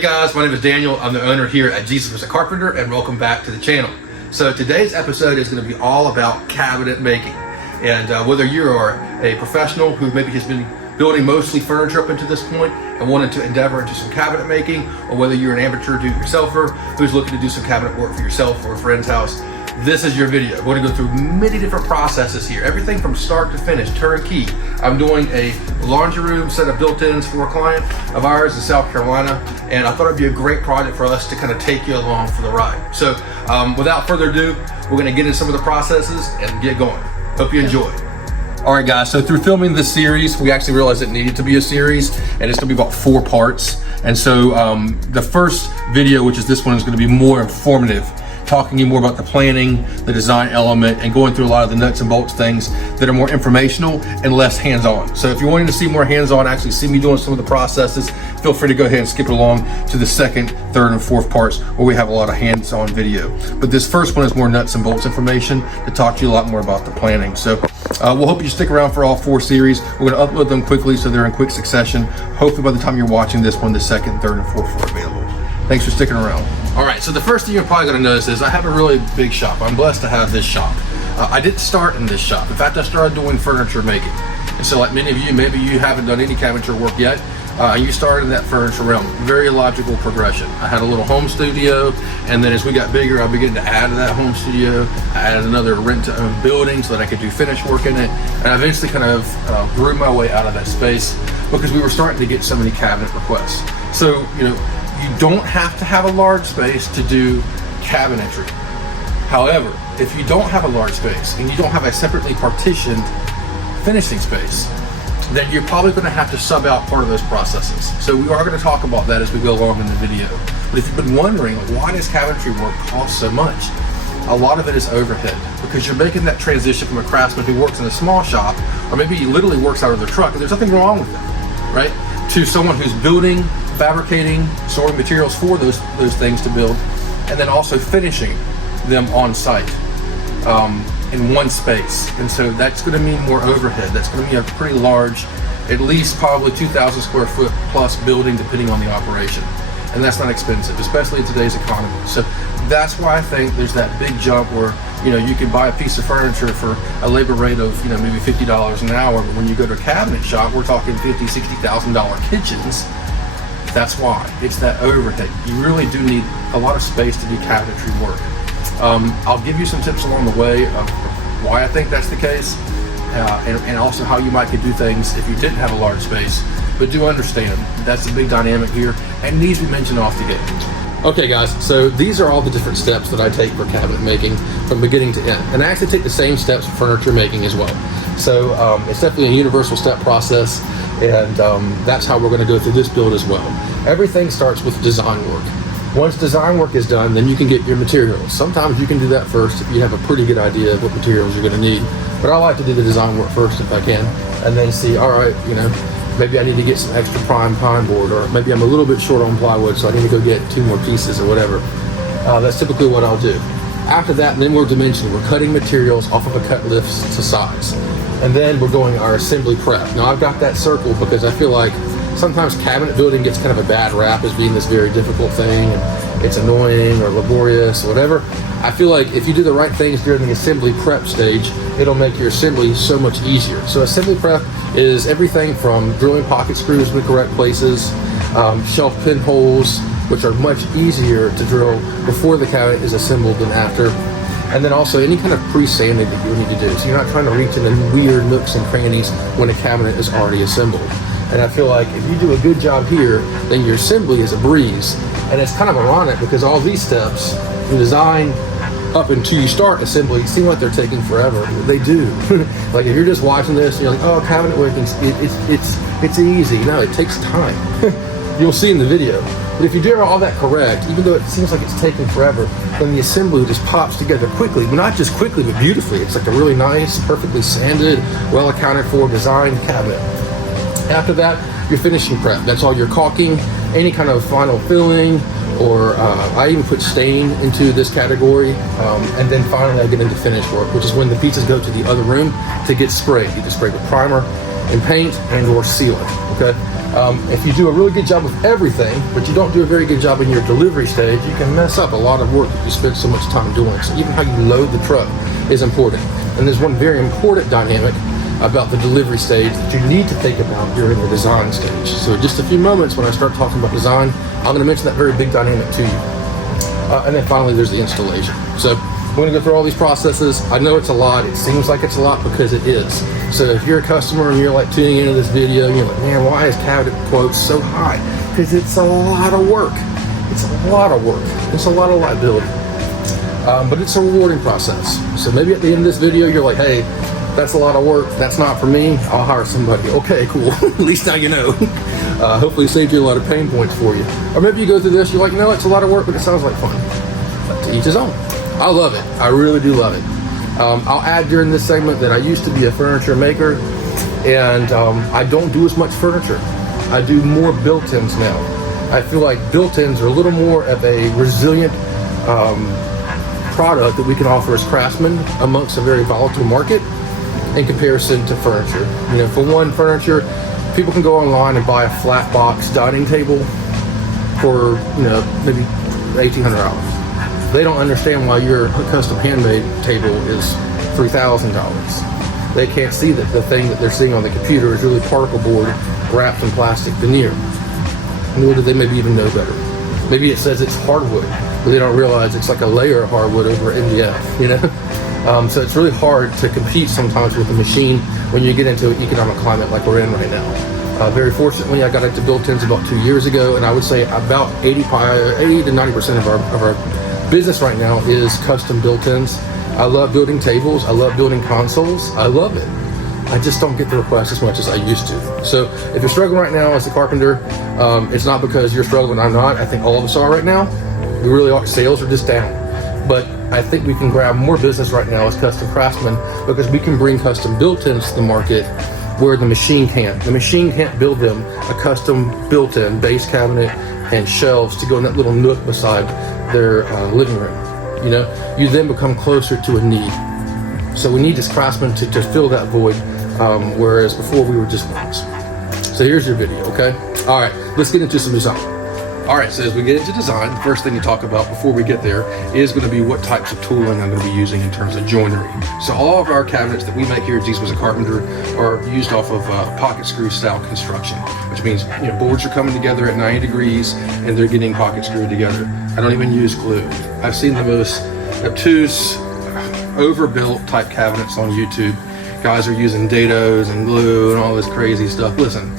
Hey guys, my name is Daniel. I'm the owner here at Jesus was a Carpenter, and welcome back to the channel. So today's episode is going to be all about cabinet making. And whether you are a professional who maybe has been building mostly furniture up until this point and wanted to endeavor into some cabinet making, or whether you're an amateur do-it-yourselfer who's looking to do some cabinet work for yourself or a friend's house, this is your video. We're going to go through many different processes here, everything from start to finish, turnkey. I'm doing a laundry room set of built-ins for a client of ours in South Carolina, and I thought it'd be a great project for us to kind of take you along for the ride. So without further ado, we're going to get into some of the processes and get going. Hope you enjoy. All right, guys, so through filming this series, we actually realized it needed to be a series, and it's gonna be about 4 parts. And so the first video, which is this one, is gonna be more informative, talking to you more about the planning, the design element, and going through a lot of the nuts and bolts things that are more informational and less hands-on. So if you're wanting to see more hands-on, actually see me doing some of the processes, feel free to go ahead and skip it along to the second, third, and fourth parts where we have a lot of hands-on video. But this first one is more nuts and bolts information to talk to you a lot more about the planning. So we'll hope you stick around for all 4 series. We're gonna upload them quickly so they're in quick succession. Hopefully by the time you're watching this one, the second, third, and fourth are available. Thanks for sticking around. All right, so the first thing you're probably gonna notice is I have a really big shop. I'm blessed to have this shop. I didn't start in this shop. In fact, I started doing furniture making. And so like many of you, maybe you haven't done any cabinetry work yet. You started in that furniture realm. Very logical progression. I had a little home studio, and then as we got bigger, I began to add to that home studio. I added another rent-to-own building so that I could do finish work in it. And I eventually kind of grew my way out of that space because we were starting to get so many cabinet requests. So, you know, you don't have to have a large space to do cabinetry. However, if you don't have a large space and you don't have a separately partitioned finishing space, then you're probably going to have to sub out part of those processes. So we are going to talk about that as we go along in the video. But if you've been wondering, why does cabinetry work cost so much? A lot of it is overhead, because you're making that transition from a craftsman who works in a small shop, or maybe he literally works out of their truck, and there's nothing wrong with it, right? To someone who's building, fabricating, storing materials for those things to build, and then also finishing them on site in one space. And so that's going to mean more overhead. That's going to be a pretty large, at least probably 2,000 square foot plus building, depending on the operation. And that's not expensive, especially in today's economy. So that's why I think there's that big jump where, you know, you can buy a piece of furniture for a labor rate of, you know, maybe $50 an hour. But when you go to a cabinet shop, we're talking $50,000, $60,000 kitchens. That's why. It's that overhead. You really do need a lot of space to do cabinetry work. I'll give you some tips along the way of why I think that's the case, and also how you might could do things if you didn't have a large space. But do understand, that's the big dynamic here, and needs to be mentioned off the gate. Okay guys, so these are all the different steps that I take for cabinet making from beginning to end. And I actually take the same steps for furniture making as well. So it's definitely a universal step process, and that's how we're gonna go through this build as well. Everything starts with design work. Once design work is done, then you can get your materials. Sometimes you can do that first if you have a pretty good idea of what materials you're gonna need. But I like to do the design work first if I can, and then see, all right, you know, maybe I need to get some extra prime pine board, or maybe I'm a little bit short on plywood, so I need to go get 2 more pieces or whatever. That's typically what I'll do. After that, then we're dimensioning. We're cutting materials off of a cut list to size. And then we're going our assembly prep. Now I've got that circle because I feel like sometimes cabinet building gets kind of a bad rap as being this very difficult thing, and it's annoying or laborious or whatever. I feel like if you do the right things during the assembly prep stage, it'll make your assembly so much easier. So assembly prep is everything from drilling pocket screws in the correct places, shelf pinholes, which are much easier to drill before the cabinet is assembled than after. And then also any kind of pre-sanding that you need to do. So you're not trying to reach into weird nooks and crannies when a cabinet is already assembled. And I feel like if you do a good job here, then your assembly is a breeze. And it's kind of ironic because all these steps from design up until you start assembly seem like they're taking forever. They do. Like if you're just watching this and you're like, oh, cabinet working, it's easy. No, it takes time. You'll see in the video. But if you do all that correct, even though it seems like it's taking forever, then the assembly just pops together quickly. But not just quickly, but beautifully. It's like a really nice, perfectly sanded, well accounted for designed cabinet. After that, your finishing prep. That's all your caulking, any kind of final filling, or I even put stain into this category. And then finally I get into finish work, which is when the pieces go to the other room to get sprayed, either sprayed with primer and paint and or sealant, okay? If you do a really good job with everything, but you don't do a very good job in your delivery stage, you can mess up a lot of work that you spend so much time doing. So even how you load the truck is important. And there's one very important dynamic about the delivery stage that you need to think about during the design stage. So in just a few moments, when I start talking about design, I'm going to mention that very big dynamic to you. And then finally, there's the installation. So we're going to go through all these processes. I know it's a lot. It seems like it's a lot because it is. So if you're a customer and you're like tuning into this video, and you're like, man, why is cabinet quotes so high? Because it's a lot of work. It's a lot of work. It's a lot of liability. But it's a rewarding process. So maybe at the end of this video, you're like, hey, that's a lot of work. That's not for me. I'll hire somebody. Okay, cool. At least now you know. Hopefully it saved you a lot of pain points for you. Or maybe you go through this, you're like, no, it's a lot of work, but it sounds like fun. But to each his own. I love it. I really do love it. I'll add during this segment that I used to be a furniture maker, and I don't do as much furniture. I do more built-ins now. I feel like built-ins are a little more of a resilient product that we can offer as craftsmen amongst a very volatile market in comparison to furniture. You know, for one, furniture, people can go online and buy a flat box dining table for, you know, maybe $1,800. They don't understand why your custom handmade table is $3,000. They can't see that the thing that they're seeing on the computer is really particle board wrapped in plastic veneer. Nor do they maybe even know better. Maybe it says it's hardwood, but they don't realize it's like a layer of hardwood over MDF, you know? So it's really hard to compete sometimes with the machine when you get into an economic climate like we're in right now. Very fortunately, I got into built-ins about 2 years ago, and I would say about 80 to 90% of our business right now is custom built-ins. I love building tables. I love building consoles. I love it. I just don't get the requests as much as I used to. So if you're struggling right now as a carpenter, it's not because you're struggling, I'm not. I think all of us are right now. We really are. Sales are just down. But I think we can grab more business right now as custom craftsmen because we can bring custom built-ins to the market where the machine can't. The machine can't build them a custom built-in base cabinet and shelves to go in that little nook beside their living room. You know, you then become closer to a need. So we need this craftsman to fill that void, whereas before we were just ones. So here's your video, okay? All right, let's get into some design. All right, so as we get into design, the first thing to talk about before we get there is going to be what types of tooling I'm going to be using in terms of joinery. So all of our cabinets that we make here at Jesus Carpenter are used off of pocket screw style construction, which means, you know, boards are coming together at 90 degrees and they're getting pocket screwed together. I don't even use glue. I've seen the most obtuse, overbuilt type cabinets on YouTube. Guys are using dados and glue and all this crazy stuff. Listen,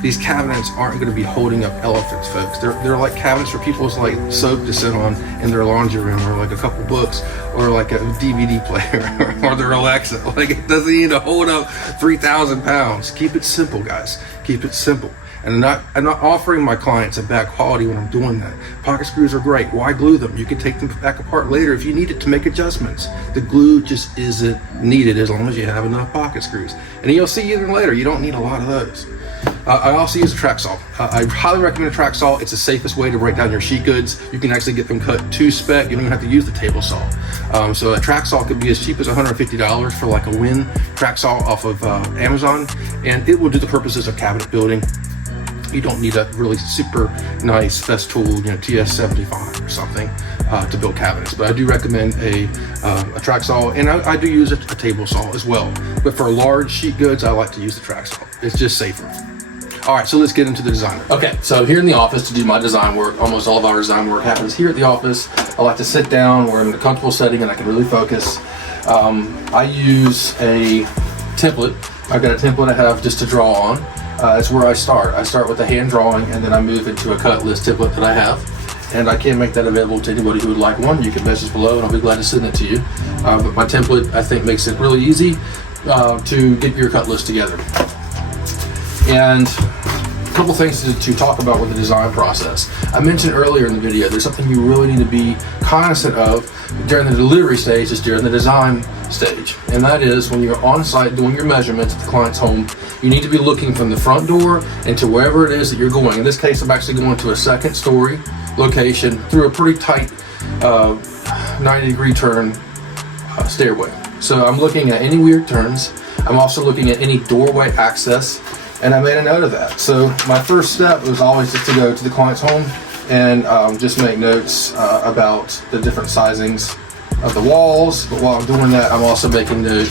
these cabinets aren't going to be holding up elephants, folks. They're like cabinets for people's like soap to sit on in their laundry room, or like a couple books, or like a DVD player, or their Alexa. Like, it doesn't need to hold up 3,000 pounds. Keep it simple, guys. Keep it simple. And I'm not offering my clients a bad quality when I'm doing that. Pocket screws are great. Why glue them? You can take them back apart later if you need it to make adjustments. The glue just isn't needed as long as you have enough pocket screws. And you'll see even later, you don't need a lot of those. I also use a track saw. I highly recommend a track saw. It's the safest way to break down your sheet goods. You can actually get them cut to spec. You don't even have to use the table saw. So a track saw could be as cheap as $150 for like a Win track saw off of Amazon, and it will do the purposes of cabinet building. You don't need a really super nice Festool, you know, TS75 or something to build cabinets. But I do recommend a track saw, and I do use a table saw as well. But for large sheet goods, I like to use the track saw. It's just safer. All right, so let's get into the design. Okay, so here in the office to do my design work, almost all of our design work happens here at the office. I like to sit down where I'm in a comfortable setting and I can really focus. I use a template. I've got a template I have just to draw on. That's where I start. I start with a hand drawing and then I move into a Cutlist template that I have. And I can make that available to anybody who would like one. You can message below and I'll be glad to send it to you. But my template, I think, makes it really easy to get your Cutlist together. And a couple things to talk about with the design process. I mentioned earlier in the video, there's something you really need to be cognizant of during the delivery stage, is during the design stage. And that is when you're on site doing your measurements at the client's home, you need to be looking from the front door into wherever it is that you're going. In this case, I'm actually going to a second story location through a pretty tight 90-degree turn stairway. So I'm looking at any weird turns. I'm also looking at any doorway access. And I made a note of that. So my first step was always just to go to the client's home and just make notes about the different sizings of the walls. But while I'm doing that, I'm also making note,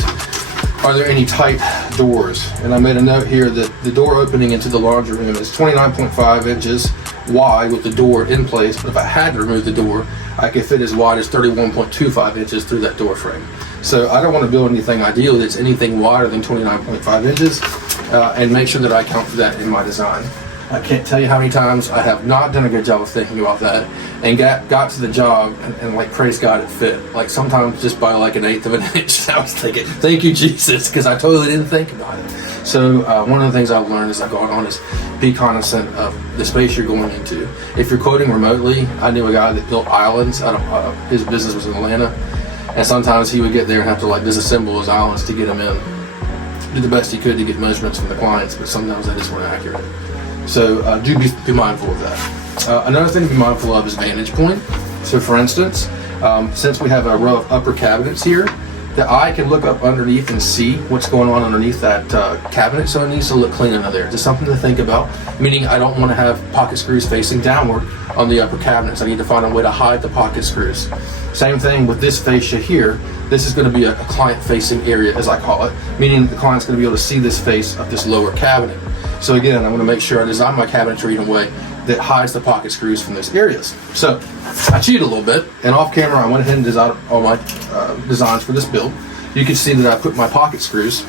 are there any tight doors? And I made a note here that the door opening into the laundry room is 29.5 inches wide with the door in place. But if I had to remove the door, I could fit as wide as 31.25 inches through that door frame. So I don't want to build anything ideal that's anything wider than 29.5 inches and make sure that I account for that in my design. I can't tell you how many times I have not done a good job of thinking about that and got to the job and like, praise God, it fit. Like sometimes just by like 1/8 of an inch. I was thinking, thank you, Jesus, because I totally didn't think about it. So one of the things I've learned as I've gone on is be cognizant of the space you're going into. If you're quoting remotely, I knew a guy that built islands. His business was in Atlanta, and sometimes he would get there and have to like disassemble his islands to get them in. Do the best he could to get measurements from the clients, but sometimes that just weren't accurate. So do be mindful of that. Another thing to be mindful of is vantage point. So for instance, since we have a row of upper cabinets here, the eye can look up underneath and see what's going on underneath that cabinet, so it needs to look clean under there. Just something to think about, meaning I don't want to have pocket screws facing downward on the upper cabinets. I need to find a way to hide the pocket screws. Same thing with this fascia here. This is going to be a client-facing area, as I call it, meaning the client's going to be able to see this face of this lower cabinet. So again, I want to make sure I design my cabinetry in a way that hides the pocket screws from those areas. So I cheated a little bit, and off camera I went ahead and designed all my designs for this build. You can see that I put my pocket screws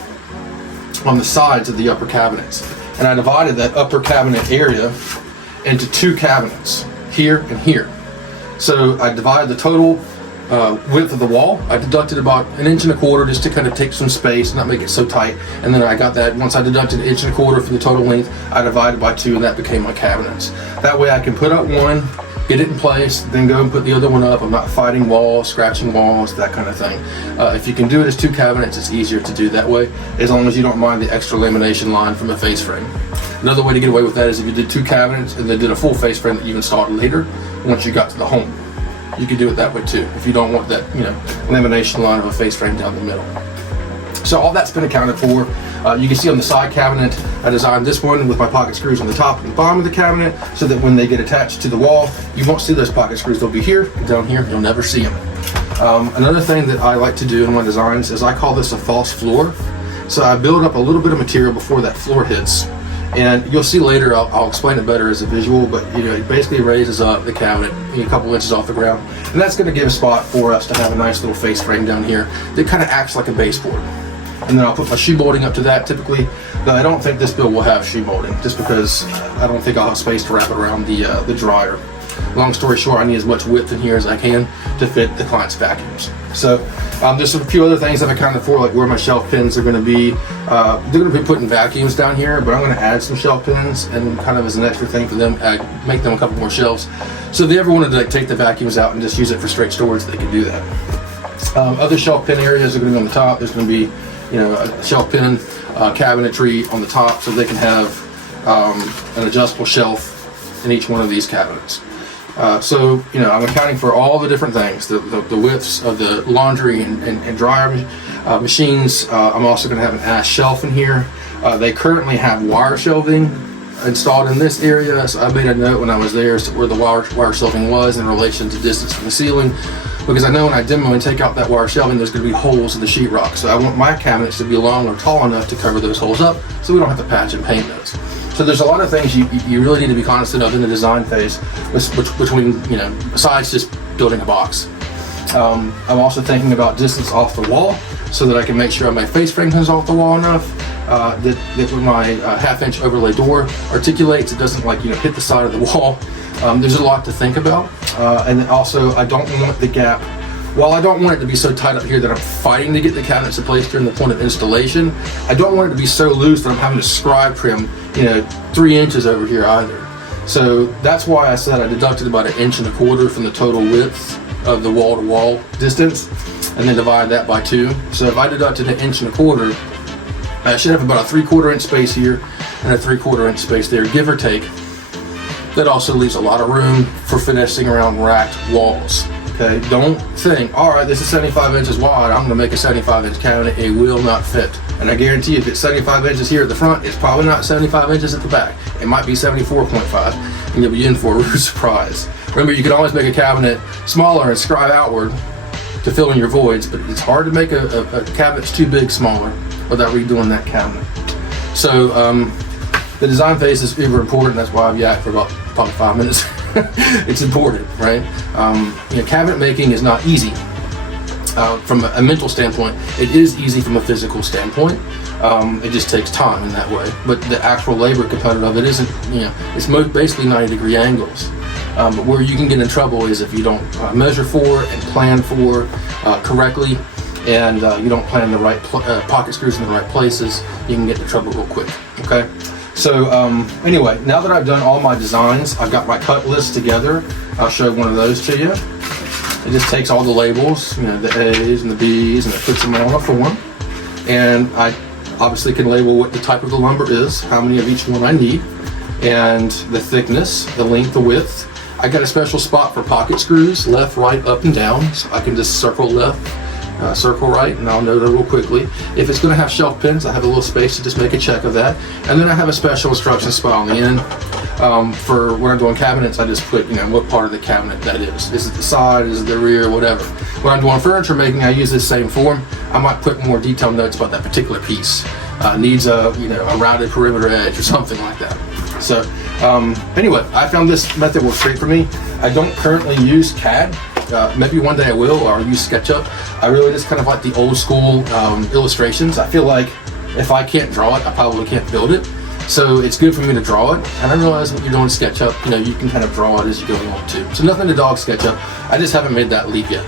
on the sides of the upper cabinets, and I divided that upper cabinet area into 2 cabinets, here and here. So I divided the total width of the wall. I deducted about 1.25 inches just to kind of take some space and not make it so tight. And then I got that, once I deducted 1.25 inches for the total length, I divided by 2 and that became my cabinets. That way I can put up one, get it in place, then go and put the other one up. I'm not fighting walls, scratching walls, that kind of thing. If you can do it as 2 cabinets, it's easier to do that way, as long as you don't mind the extra lamination line from a face frame. Another way to get away with that is if you did 2 cabinets and then did a full face frame that you installed later, once you got to the home. You can do it that way too, if you don't want that, lamination line of a face frame down the middle. So all that's been accounted for. You can see on the side cabinet, I designed this one with my pocket screws on the top and the bottom of the cabinet, so that when they get attached to the wall, you won't see those pocket screws. They'll be here, down here, you'll never see them. Another thing that I like to do in my designs is I call this a false floor. So I build up a little bit of material before that floor hits. And you'll see later, I'll explain it better as a visual, but it basically raises up the cabinet a couple inches off the ground. And that's going to give a spot for us to have a nice little face frame down here that kind of acts like a baseboard. And then I'll put my shoe molding up to that typically. But I don't think this build will have shoe molding, just because I don't think I'll have space to wrap it around the dryer. Long story short, I need as much width in here as I can to fit the client's vacuums. So there's a few other things I've accounted for, like where my shelf pins are going to be. They're going to be putting vacuums down here, but I'm going to add some shelf pins and kind of as an extra thing for them, make them a couple more shelves. So if they ever wanted to take the vacuums out and just use it for straight storage, they can do that. Other shelf pin areas are going to be on the top. There's going to be a shelf pin cabinetry on the top, so they can have an adjustable shelf in each one of these cabinets. So I'm accounting for all the different things, the widths of the laundry and dryer machines. I'm also going to have an ash shelf in here. They currently have wire shelving installed in this area, so I made a note when I was there as to where the wire shelving was in relation to distance from the ceiling, because I know when I demo and take out that wire shelving, there's going to be holes in the sheetrock. So I want my cabinets to be long or tall enough to cover those holes up, so we don't have to patch and paint those. So there's a lot of things you really need to be cognizant of in the design phase, between besides just building a box. I'm also thinking about distance off the wall, so that I can make sure my face frame comes off the wall enough that when my half-inch overlay door articulates, it doesn't hit the side of the wall. There's a lot to think about, and then also I don't want the gap. While I don't want it to be so tight up here that I'm fighting to get the cabinets in place during the point of installation, I don't want it to be so loose that I'm having to scribe trim 3 inches over here either. So that's why I said I deducted about 1.25 inches from the total width of the wall-to-wall distance, and then divide that by 2. So if I deducted 1.25 inches, I should have about a 3/4 inch space here and a 3/4 inch space there, give or take. That also leaves a lot of room for finishing around racked walls. Okay, don't think, all right, this is 75 inches wide, I'm gonna make a 75-inch cabinet. It will not fit. And I guarantee you, if it's 75 inches here at the front, it's probably not 75 inches at the back. It might be 74.5, and you'll be in for a rude surprise. Remember, you can always make a cabinet smaller and scribe outward to fill in your voids, but it's hard to make a cabinet that's too big smaller without redoing that cabinet. So the design phase is super important. That's why I've yacked for about probably 5 minutes. It's important, right? You know, cabinet making is not easy from a mental standpoint. It is easy from a physical standpoint. It just takes time in that way. But the actual labor component of it isn't, you know, it's basically 90-degree angles. But where you can get in trouble is if you don't measure for and plan for correctly, and you don't plan the right pocket screws in the right places, you can get into trouble real quick, okay? So anyway, now that I've done all my designs, I've got my cut list together. I'll show one of those to you. It just takes all the labels, you know, the A's and the B's, and it puts them all on a form. And I obviously can label what the type of the lumber is, how many of each one I need, and the thickness, the length, the width. I got a special spot for pocket screws, left, right, up, and down, so I can just circle left, circle right, and I'll note it real quickly. If it's going to have shelf pins, I have a little space to just make a check of that. And then I have a special instruction spot on the end. For when I'm doing cabinets, I just put, you know, what part of the cabinet that is. Is it the side, is it the rear, whatever. When I'm doing furniture making, I use this same form. I might put more detailed notes about that particular piece. Needs a, you know, a rounded perimeter edge or something like that. So anyway, I found this method works great for me. I don't currently use CAD. Maybe one day I will, or I'll use SketchUp. I really just kind of like the old school illustrations. I feel like if I can't draw it, I probably can't build it. So it's good for me to draw it. And I realize when you're doing SketchUp, you know, you can kind of draw it as you go along too. So nothing to dog SketchUp. I just haven't made that leap yet.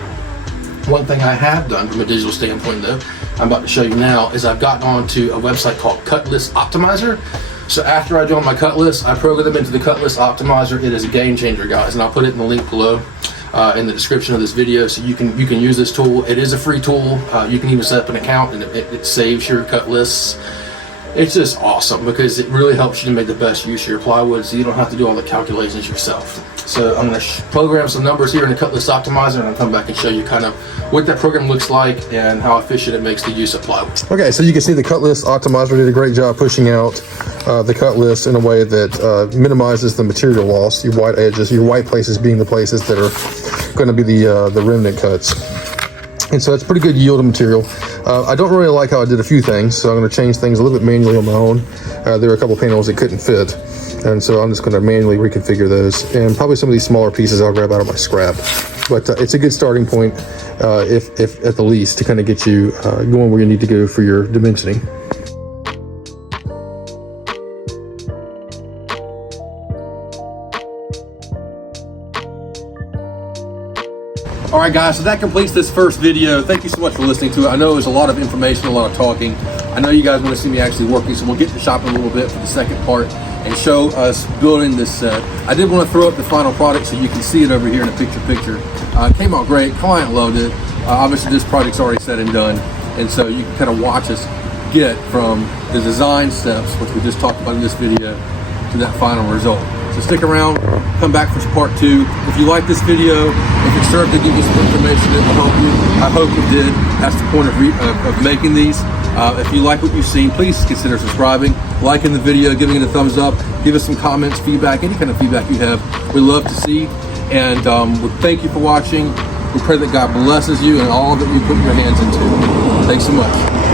One thing I have done from a digital standpoint though, I'm about to show you now, is I've gotten onto a website called Cutlist Optimizer. So after I do all my cut lists, I program them into the Cutlist Optimizer. It is a game changer, guys, and I'll put it in the link below in the description of this video, so you can use this tool. It is a free tool. You can even set up an account, and it saves your cut lists. It's just awesome because it really helps you to make the best use of your plywood, so you don't have to do all the calculations yourself. So I'm going to program some numbers here in the Cutlist Optimizer, and I'll come back and show you kind of what that program looks like and how efficient it makes the use of plywood. Okay, so you can see the Cutlist Optimizer did a great job pushing out the cut list in a way that minimizes the material loss, your white edges, your white places being the places that are going to be the remnant cuts. And so it's pretty good yield of material. I don't really like how I did a few things, so I'm going to change things a little bit manually on my own. There were a couple panels that couldn't fit, and so I'm just going to manually reconfigure those. And probably some of these smaller pieces I'll grab out of my scrap. But it's a good starting point, if at the least, to kind of get you going where you need to go for your dimensioning. All right, guys, so that completes this first video. Thank you so much for listening to it. I know it was a lot of information, a lot of talking. I know you guys want to see me actually working, so we'll get to shopping a little bit for the second part and show us building this set. I did want to throw up the final product so you can see it over here in a picture. It came out great. Client loved it. Obviously, this project's already said and done, and so you can kind of watch us get from the design steps, which we just talked about in this video, to that final result. So stick around, come back for part 2. If you like this video, if it served to give you some information that will help you, I hope it did. That's the point of making these. If you like what you've seen, please consider subscribing, liking the video, giving it a thumbs up, give us some comments, feedback, any kind of feedback you have. We love to see. And we thank you for watching. We pray that God blesses you and all that you put your hands into. Thanks so much.